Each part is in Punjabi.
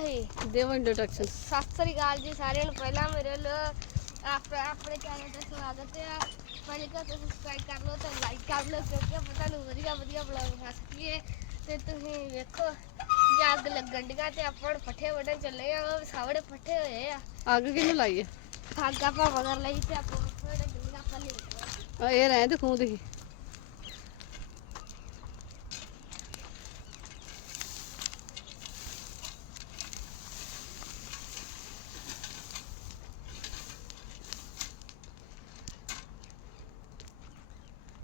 ਇਹ? ਦੇਵੋ ਇੰਟਰੋਡਕਸ਼ਨ। ਸਤਿ ਸ੍ਰੀ ਅਕਾਲ ਜੀ ਸਾਰਿਆਂ ਨੂੰ। ਪਹਿਲਾਂ ਮੇਰੇ ਵੱਲੋਂ ਆਪ- ਆਪਣੇ ਚੈਨਲ ਤੇ ਸਵਾਗਤ ਹੈ। ਪਹਿਲੇ ਤਾਂ ਸਬਸਕ੍ਰਾਈਬ ਕਰ ਲਓ ਤੇ ਲਾਈਕ ਕਰ ਲਓ ਕਿਉਂਕਿ ਆਪਾਂ ਤੁਹਾਨੂੰ ਵਧੀਆ ਵਧੀਆ ਬਲੌਗ ਬਣਾ ਸਕੀਏ। ਤੇ ਤੁਸੀਂ ਵੇਖੋ ਜੱਗ ਲੱਗਣ ਡੀਆਂ ਤੇ ਆਪਾਂ ਹੁਣ ਪੱਠੇ ਵੱਢਣ ਚੱਲੇ ਆ ਉਹ ਸਾਵੜੇ ਪੱਠੇ ਹੋਏ ਆ। ਅੱਗ ਕਿਹਨੂੰ ਲਾਈ ਹੈ? ਖਾਗਾ ਆਪਾਂ ਮਗਰ ਲਈ ਤੇ ਆਪਾਂ ਪੱਠੇ ਵੱਢਣ ਚੱਲੇ ਆ, ਆਪਾਂ ਲੈ ਆ ਇਹ ਰਹਿ ਤੇ ਖੂਹ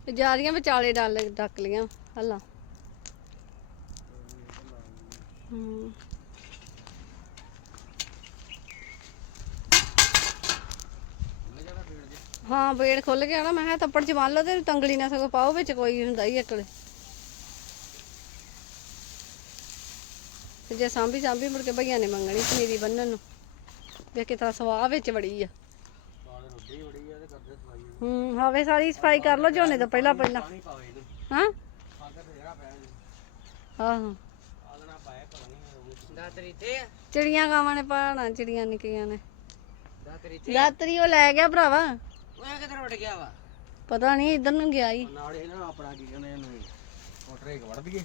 ਦੀ ਜਾਰੀਆਂ ਵਿਚਾਲੇ ਡਾਲ ਡੱਕ ਲੀਆਂ ਹੱਲਾ। ਹੂੰ। ਹਾਂ, ਬੇੜ ਖੁੱਲ ਗਿਆ ਨਾ, ਮੈਂ ਕਿਹਾ ਤੱਪੜ ਚ ਬੰਨ ਲਓ ਤੇ ਤੰਗਲੀ ਨਾ ਸਗੋਂ ਪਾਓ, ਵਿੱਚ ਕੋਈ ਹੁੰਦਾ ਹੀ ਇਕਲੇ ਤੇ ਜੇ ਸਾਂਭੀ ਸਾਂਭੀ ਮੁੜ ਕੇ ਭਈਆਂ ਨੇ ਮੰਗਣੀ ਪਨੀਰੀ ਬੰਨਣ ਨੂੰ। ਵੇਖ ਕਿਤਰਾ ਸਵਾਹ ਵਿੱਚ ਬੜੀ ਆ। ਹੂੰ ਹਾਵੇ ਸਾਰੀ ਸਫ਼ਾਈ ਕਰ ਲਓ ਝੋਨੇ ਤੋਂ ਪਹਿਲਾਂ ਪਹਿਲਾਂ। ਹਾਂ? ਆਹੋ। ਦਾਤਰੀ ਤੇ ਚਿੜੀਆਂ ਗਾਵਾਂ ਨੇ ਪਾਣਾ ਚਿੜੀਆਂ ਨਿੱਕੀਆਂ ਨੇ। ਦਾਤਰੀ ਉਹ ਲੈ ਗਿਆ ਭਰਾਵਾ। ਉਹ ਕਿਧਰ ਉੱਡ ਗਿਆ ਵਾ? ਪਤਾ ਨਹੀਂ ਇਧਰ ਨੂੰ ਗਿਆ ਈ। ਨਾਲੇ ਨਾ ਆਪਣਾ ਕੀ ਕਹਿੰਦੇ ਇਹਨੂੰ ਮੋਟਰ ਇੱਕ ਵੜ ਦਈਏ।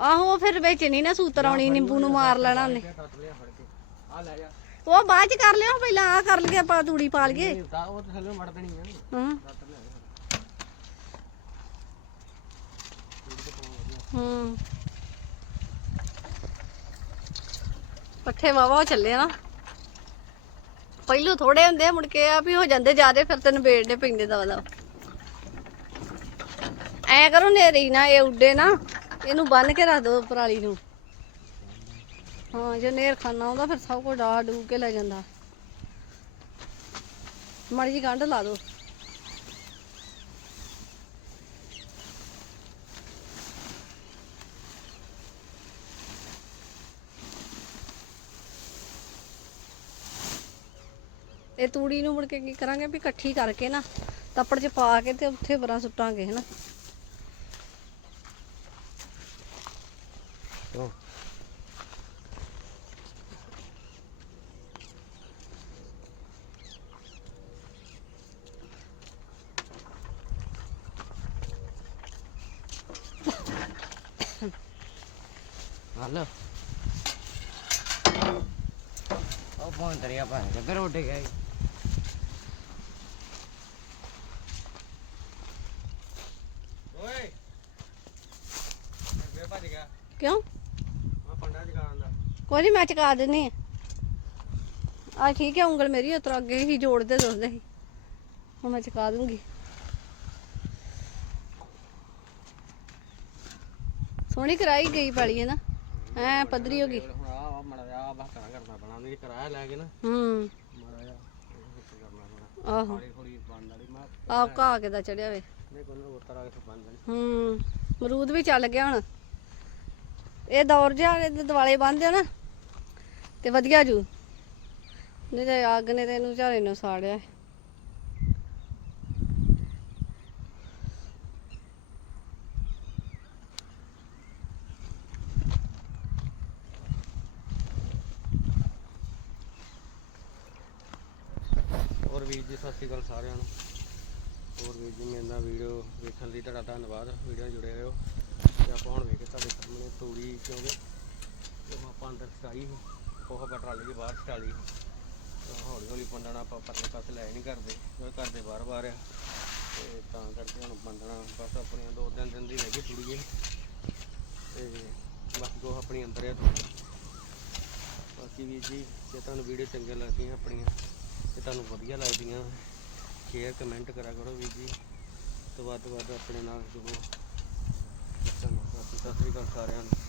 ਆਹੋ ਫਿਰ ਵਿੱਚ ਨਹੀਂ ਨਾ ਸੂਤਰ ਆਉਣੀ ਨਿੰਬੂ ਨੂੰ ਮਾਰ ਲੈਣਾ ਉਹਨੇ। ਆ ਲੈ ਜਾ। ਉਹ ਬਾਅਦ ਚ ਕਰ ਲਿਓ ਪਹਿਲਾਂ ਆ ਕਰ ਲਈਏ ਆਪਾਂ ਤੂੜੀ ਪਾ ਲਈਏ। ਤਾਂ ਉਹ ਤਾਂ ਥੱਲੇ ਵੜ ਦੇਣੀ ਆ। ਹਾਂ। ਟੱਟ ਲਿਆ ਹੂੰ। ਪੱਠੇ ਵਾਵਾ ਚੱਲੇ ਨਾ। ਪਹਿਲੂ ਥੋੜੇ ਹੁੰਦੇ ਆ, ਮੁੜ ਕੇ ਆ ਵੀ ਹੋ ਜਾਂਦੇ ਜਿਆਦੇ ਫਿਰ ਤੈਨੂੰ ਬੇੜਨੇ ਪੈਂਦੇ ਦਵਾ ਦਵਾ ਐ ਕਰੋ ਨੇਰੀ ਨਾ ਇਹ ਉੱਡੇ ਨਾ ਇਹਨੂੰ ਬੰਨ ਕੇ ਰੱਖ ਦੋ ਪਰਾਲੀ ਨੂੰ। ਹਾਂ, ਜੇ ਨੇਰ ਖਾਨਾ ਆਉਂਦਾ ਫਿਰ ਸਭ ਕੁਝ ਡਾ ਡੂ ਕੇ ਲੈ ਜਾਂਦਾ। ਮਾੜੀ ਜੀ ਗੰਢ ਲਾ ਦੋ। ਇਹ ਤੂੜੀ ਨੂੰ ਮੁੜ ਕੇ ਕੀ ਕਰਾਂਗੇ ਵੀ ਇਕੱਠੀ ਕਰਕੇ ਨਾ, ਤੱਪੜ 'ਚ ਪਾ ਕੇ ਤੇ ਉੱਥੇ ਬਰਾਂ ਸੁੱਟਾਂਗੇ, ਹਨਾ। ਉਹ ਹਲੋ ਉਹ ਫੋਨ ਤਰੀਆ ਪਾ ਕਿੱਧਰ ਉੱਡ ਗਿਆ ਈ? ਓਏ ਵੇ ਭੱਜ ਗਿਆ। ਕਿਉਂ? ਮੈਂ ਪੰਡਾ ਜਗਾਉਣ ਦਾ। ਕੋਈ ਨਹੀਂ ਮੈਂ ਚਕਾ ਦਿੰਨੀ ਆ ਆ ਠੀਕ ਹੈ ਉਂਗਲ ਮੇਰੀ ਉਤਰ ਅੱਗੇ ਹੀ ਹੈ ਐ ਪੱਧਰੀ ਹੋ ਗਈ। ਹੁਣ ਆ ਮੜਾ ਆ ਬਸ ਕਰਾਂ ਕਰਨਾ ਬਣਾ ਨਹੀਂ ਕਿਰਾਇਆ ਲੈ ਕੇ ਨਾ। ਹੂੰ। ਮੜਾ ਜਾ ਕਰਨਾ ਬਣਾ ਆਹੋ। ਥੋੜੀ ਥੋੜੀ ਬਣ ਵਾਲੀ ਮੈਂ ਆਹ ਘਾਹ ਕੇ ਦਾ ਚੜਿਆ ਵੇ? ਉਤਰ ਆ ਕੇ ਹੂੰ ਮਰੂਦ ਵੀ ਚੱਲ ਗਿਆ ਹੁਣ। ਇਹ ਦੌਰ ਜਿਹਾ ਇਹਦੇ ਦਿਵਾਲੇ ਬੰਨਦੇ ਨਾ। ਤੇ ਵਧੀਆ ਜੂ। ਨਹੀਂ ਤੇ ਅੱਗ ਨੇ ਤੇ ਇਹਨੂੰ ਝਾੜੇ ਨੂੰ ਸਾੜਿਆ ਹੋਰ ਵੀਰ ਜੀ, ਸਤਿ ਸ਼੍ਰੀ ਅਕਾਲ ਸਾਰਿਆਂ ਨੂੰ। ਹੋਰ ਵੀਰ ਜੀ, ਮੇਰੇ ਨਾਲ ਵੀਡੀਓ ਵੇਖਣ ਲਈ ਤੁਹਾਡਾ ਧੰਨਵਾਦ। ਵੀਡੀਓ ਜੁੜੇ ਰਹੋ। ਤੇ ਆਪਾਂ ਹੁਣ ਵੇਖੇ ਤੁਹਾਡੇ ਸਾਹਮਣੇ ਤੂੜੀ ਕਿਉਂਕਿ ਉਹ ਆਪਾਂ ਅੰਦਰ ਸਟਾਈ ਸੀ। ਉਹ ਟਰਾਲੀ ਦੇ ਬਾਹਰ ਸਟਾਲੀ ਤਾਂ ਹੌਲੀ ਹੌਲੀ ਪੰਡਣਾ ਆਪਾਂ ਪਰਲੇ ਪਾਸੇ ਲੈ ਨਹੀਂ ਕਰਦੇ। ਕਿਉਂਕਿ ਕਰਦੇ ਬਾਰ-ਬਾਰ ਆ। ਤੇ ਤਾਂ ਕਰਕੇ ਹੁਣ ਪੰਡਣਾ ਬਸ ਆਪਣੀਆਂ ਦੋ ਤਿੰਨ ਦਿਨ ਦੀ ਰਹਿ ਗਈ ਤੂੜੀ ਇਹ। ਤੇ ਬਾਕੀ ਕੋ ਆਪਣੀ ਅੰਦਰ ਆ ਤੂੜੀ। ਬਾਕੀ ਵੀਰ ਜੀ, ਜੇ ਤੁਹਾਨੂੰ ਵੀਡੀਓ ਚੰਗੀਆਂ ਲੱਗਦੀਆਂ ਆਪਣੀਆਂ ਤੁਹਾਨੂੰ ਵਧੀਆ ਲੱਗਦੀਆਂ। ਸ਼ੇਅਰ ਕਮੈਂਟ ਕਰਿਆ ਕਰੋ ਵੀਰ ਜੀ। ਤੋਂ ਵੱਧ ਤੋਂ ਵੱਧ ਆਪਣੇ ਨਾਲ ਜੁੜੋ। ਸਤਿ ਸ਼੍ਰੀ ਅਕਾਲ ਸਾਰਿਆਂ ਨੂੰ।